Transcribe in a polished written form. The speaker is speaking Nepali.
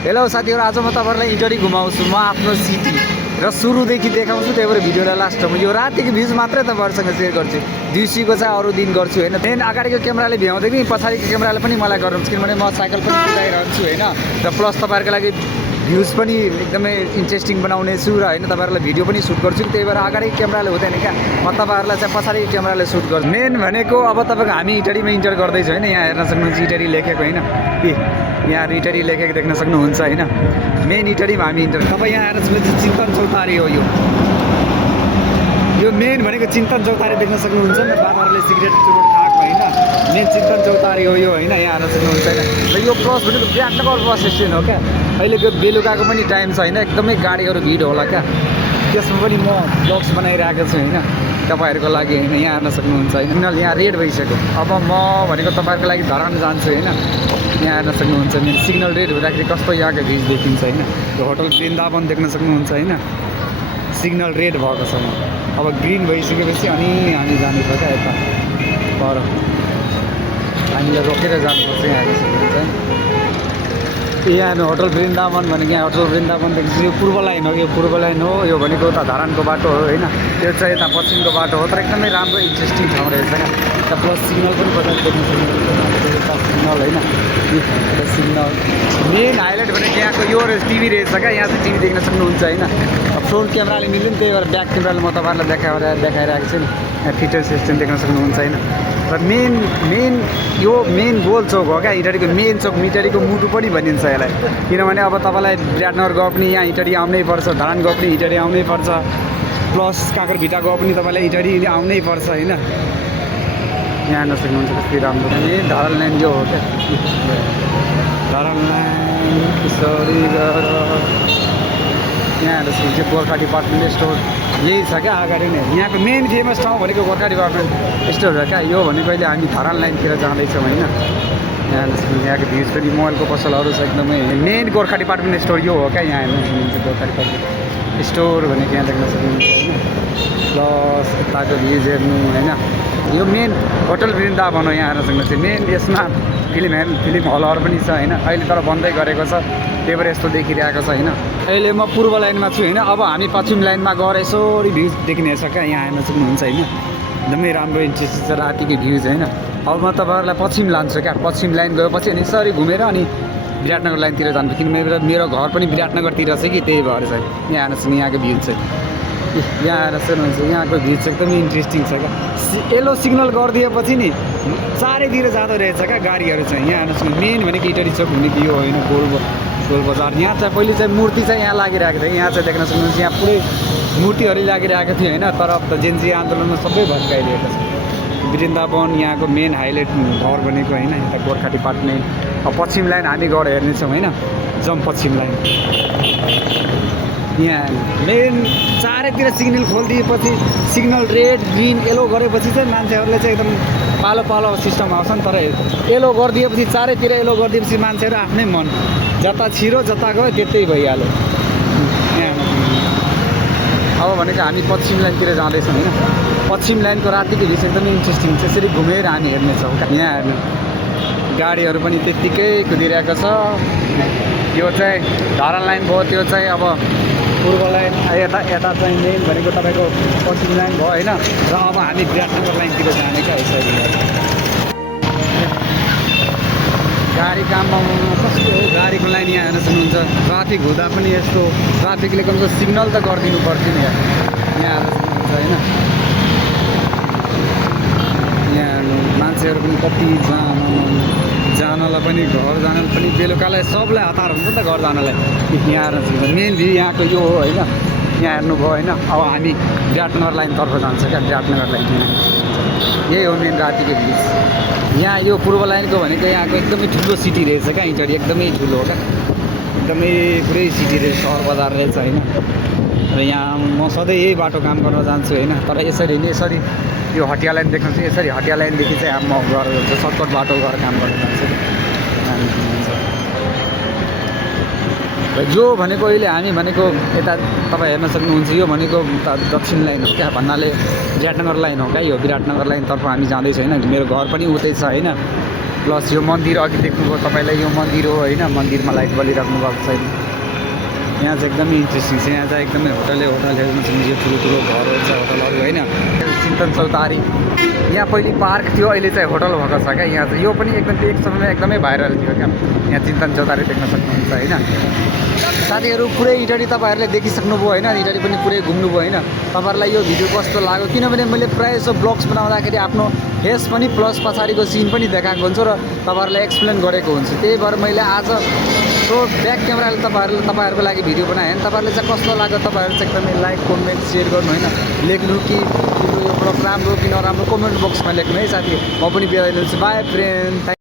हेलो साथीहरु, आज म तपाईहरुलाई इटरी घुमाउँछु। म आफ्नो सिटी र सुरुदेखि देखाउँछु, त्यही भएर भिडियोलाई लास्टमा यो रातिको भ्यूज मात्रै तपाईहरुसँग सेयर गर्छु। दिउँसीको चाहिँ अरू दिन गर्छु हैन। मेन अगाडिको क्यामेराले भ्याउँदै नि पछाडिको क्यामेराले पनि मलाई गराउँछ, किनभने म साइकल पनि कुदाइरहन्छु हैन। र प्लस तपाईहरुको लागि भ्यूज पनि एकदमै इन्ट्रेस्टिङ बनाउने छु र हैन तपाईहरुलाई भिडियो पनि सुट गर्छु। त्यही भएर अगाडिको क्यामेराले हुँदैन क्या, म तपाईहरुलाई चाहिँ पछाडिको क्यामेराले सुट गर्छु। मेन भनेको अब तपाईको हामी इटरीमा इन्टर गर्दै छौँ हैन। यहाँ हेर्न सक्नुहुन्छ इटरी लेखेको हैन, यहाँ इटरी लेखेको देख्न सक्नुहुन्छ हैन। मेन इटरीमा हामी इन्टर। तपाईँ यहाँ हेर्न सक्नुहुन्छ चिन्तन चौतारी हो यो मेन भनेको चिन्तन चौतारी देख्न सक्नुहुन्छ। बाबाहरूले सिगरेट चुरोट खाएको हैन, मेन चिन्तन चौतारी हो यो हैन। यहाँ हेर्न सक्नुहुन्छ हैन। र यो क्रस भनेको विराटनगर बस स्ट्यान्ड हो क्या। अहिलेको बेलुकाको पनि टाइम छ हैन, एकदमै गाडीहरू भिड होला क्या। त्यसमा पनि म ब्लग्स बनाइरहेको छु हैन तपाईहरुको लागि हैन। यहाँ हेर्न सक्नुहुन्छ हैन, सिग्नल यहाँ रेड भइसक्यो। अब म भनेको तपाईहरुको लागि धरान जान्छु हैन। यहाँ हेर्न सक्नुहुन्छ मेन सिग्नल रेड हुँदाखेरि कस्तो यहाँको भ्यूज देखिन्छ हैन। यो होटल वृन्दावन देख्न सक्नुहुन्छ हैन, सिग्नल रेड भएको छ। अब ग्रिन भइसकेपछि अनि हामी जानुपर्छ क्या यता पर, हामीले रोकेर जानुपर्छ। यहाँ हेर्न सक्नुहुन्छ हैन, यहाँ होटल वृन्दावन भनेको यहाँ होटल वृन्दावनदेखि यो पूर्व लाइन हो। यो पूर्व लाइन हो, यो भनेको उता धरानको बाटो हो होइन। यो चाहिँ यता पश्चिमको बाटो हो, तर एकदमै राम्रो इन्ट्रेस्टिङ ठाउँ रहेछ क्या। यता प्लस सिग्नल पनि बजाएर देख्न सक्नुहुन्छ सिग्नल होइन। यो सिग्नल मेन हाइलाइट भनेको यहाँको यो टिभी रहेछ क्या। यहाँ चाहिँ टिभी देख्न सक्नुहुन्छ होइन। फ्रन्ट क्यामेराले मिल्दैन, त्यही भएर ब्याक क्यामेराले म तपाईँहरूलाई देखाइरहेको छु नि। यहाँ फिटर सिस्टम देख्न सक्नुहुन्छ होइन। र मेन यो मेन गोल चौक हो क्या इटरीको मेन चौक। इटरीको मुटु पनि भनिन्छ यसलाई, किनभने अब तपाईँलाई विराटनगर गयो पनि यहाँ इटरी आउनै पर्छ, धरान गयो पनि इटरी आउनै पर्छ, प्लस काँकरभिटा गयो पनि तपाईँलाई इटरी आउनै पर्छ होइन। यहाँ हेर्न सक्नुहुन्छ कति राम्रो धरान लाइन यो हो क्या। धरान लाइन यसरी गएर यहाँ हेर्न सक्नुहुन्छ गोर्खा डिपार्टमेन्ट स्टोर यही छ क्या अगाडि नै। यहाँको मेन फेमस ठाउँ भनेको गोर्खा डिपार्टमेन्ट स्टोर हो क्या। यो भनेको अहिले हामी धरान लाइनतिर जाँदैछौँ होइन। यहाँ हेर्न सक्नुहुन्छ यहाँको भ्यूज पनि मोबाइलको पसलहरू छ एकदमै। मेन गोर्खा डिपार्टमेन्ट स्टोर यो हो क्या। यहाँ हेर्न सक्नुहुन्छ गोर्खा डिपार्टमेन्ट स्टोर भनेको यहाँ देख्न सक्नुहुन्छ होइन। प्लस यताको भ्यूज हेर्नु होइन। यो मेन होटल वृन्दावन हो। यहाँ हेर्न सक्नुहुन्छ मेन यसमा फिल्म हलहरू पनि छ होइन। अहिले तर बन्दै गरेको छ, त्यही भएर यस्तो देखिरहेको छ होइन। अहिले म पूर्व लाइनमा छु होइन। अब हामी पश्चिम लाइनमा गएर यसरी भ्यूज देखिनेछ क्या। यहाँ हेर्न सक्नुहुन्छ होइन, एकदमै राम्रो इन्ट्रेस्टिङ छ रातिको भ्यूज होइन। अब म तपाईँहरूलाई पश्चिम लान्छु क्या। पश्चिम लाइन गएपछि अनि यसरी घुमेर अनि विराटनगर लाइनतिर जान्छु, किनभने मेरो घर पनि विराटनगरतिर छ कि, त्यही भएर चाहिँ यहाँ हेर्नुहोस् न यहाँको भ्यूज चाहिँ। यहाँ आएर सुन्नुहुन्छ यहाँको भ्यूज चाहिँ एकदमै इन्ट्रेस्टिङ छ क्या। येलो सिग्नल गरिदिएपछि नि चारैतिर जाँदो रहेछ क्या गाडीहरू चाहिँ। यहाँ हेर्नुहोस् मेन भनेको इटरी चौक भनेको यो होइन, गोल बजार। यहाँ चाहिँ पहिले चाहिँ मूर्ति चाहिँ यहाँ लागिरहेको थियो। यहाँ चाहिँ देख्न सक्नुहुन्छ यहाँ पुरै मूर्तिहरू लागिरहेको थियो होइन। तर अब त जेन्जी आन्दोलनमा सबै भत्काइदिएको छ। वृन्दावन यहाँको मेन हाइलाइट घर भनेको होइन। यता गोर्खा डिपार्टमेन्ट। अब पश्चिम लाइन हामी गएर हेर्नेछौँ होइन, जम पश्चिम लाइन। यहाँ मेन चारैतिर सिग्नल खोलिदिएपछि सिग्नल रेड ग्रिन येलो गरेपछि चाहिँ मान्छेहरूले चाहिँ एकदम पालो सिस्टम आउँछ नि। तर येलो गरिदिएपछि चारैतिर येलो गरिदिएपछि मान्छेहरू आफ्नै मन जता छिरो जता गयो त्यतै भइहाल्यो। यहाँ अब भनेको हामी पश्चिम लाइनतिर जाँदैछौँ होइन। पश्चिम लाइनको रातिको भ्यूज एकदमै इन्ट्रेस्टिङ छ। यसरी घुमेर हामी हेर्नेछौँ। यहाँ हेर्नु गाडीहरू पनि त्यत्तिकै कुदिरहेको छ। यो चाहिँ धरान लाइन भयो, त्यो चाहिँ अब पूर्व लाइन। यता चाहिँ मेन भनेको तपाईँको पश्चिम लाइन भयो होइन। र अब हामी विराटनगर लाइनतिर जाने क्या। यसरी गाडी काममा कस्तो गाडीको लाइन यहाँ हेर्न सक्नुहुन्छ। ट्राफिक हुँदा पनि यस्तो ट्राफिकले कमको सिग्नल त गरिदिनु पर्थ्यो नि। यहाँ हेर्न सक्नुहुन्छ होइन। यहाँ हेर्नु मान्छेहरू पनि कति जानलाई पनि घर जानलाई पनि बेलुकालाई सबलाई हतार हुन्छ नि त घर जानलाई। यहाँ हेर्न सक्नुहुन्छ मेन भ्यू यहाँको यो हो होइन। यहाँ हेर्नुभयो होइन। अब हामी विराटनगर लाइनतर्फ जान्छ क्या। विराटनगर लाइन यही हो मेन रातिको भ्यूज। यहाँ यो पूर्व लाइनको भनेको यहाँको एकदमै ठुलो सिटी रहेछ क्या इटरी। एकदमै ठुलो हो क्या, एकदमै पुरै सिटी रहेछ, सहर बजार रहेछ होइन। र यहाँ म सधैँ यही बाटो काम गर्न जान्छु होइन। तर यसरी नै यसरी यो हटिया लाइन देख्नुहुन्छ। यसरी हटिया लाइनदेखि चाहिँ अब म गरेर जान्छु, सर्टकट बाटो गएर काम गर्न जान्छु। र जो भनेको अहिले हामी भनेको यता तपाईँ हेर्न सक्नुहुन्छ यो भनेको दक्षिण लाइन हो क्या। भन्नाले विराटनगर लाइन हो क्या। यो विराटनगर लाइनतर्फ हामी जाँदैछौँ होइन। मेरो घर पनि उतै छ होइन। प्लस यो मन्दिर अघि देख्नुभयो तपाईँलाई यो मन्दिर हो होइन मन्दिरमा लाइट बलिराख्नु भएको छैन यहाँ चाहिँ एकदमै इन्ट्रेस्टिङ छ यहाँ चाहिँ एकदमै होटलहरू छ यो ठुलो घरहरू छ होटलहरू होइन चिन्तन चौतारी यहाँ पहिले पार्क थियो अहिले चाहिँ होटल भएको छ क्या यहाँ चाहिँ यो पनि एकदम एक समयमा एकदमै भाइरल थियो क्या यहाँ चिन्तन चौतारी देख्न सक्नुहुन्छ होइन साथीहरू पुरै इटरी तपाईँहरूले देखिसक्नुभयो होइन इटरी पनि पुरै घुम्नुभयो होइन तपाईँहरूलाई यो भिडियो कस्तो लाग्यो किनभने मैले प्रायः जसो ब्लग्स बनाउँदाखेरि आफ्नो फेस पनि प्लस पछाडिको सिन पनि देखाएको हुन्छु र तपाईँहरूलाई एक्सप्लेन गरेको हुन्छु त्यही भएर मैले आज सो ब्याक क्यामेराले तपाईँहरूको लागि भिडियो बनाएँ होइन तपाईँहरूले चाहिँ कस्तो लाग्यो तपाईँहरू चाहिँ एकदमै लाइक कमेन्ट सेयर गर्नु होइन लेख्नु कि यो ब्लग राम्रो कि नराम्रो कमेन्ट बक्समा लेख्नु है साथी म पनि बिदा दिन्छु बाई फ्रेन्ड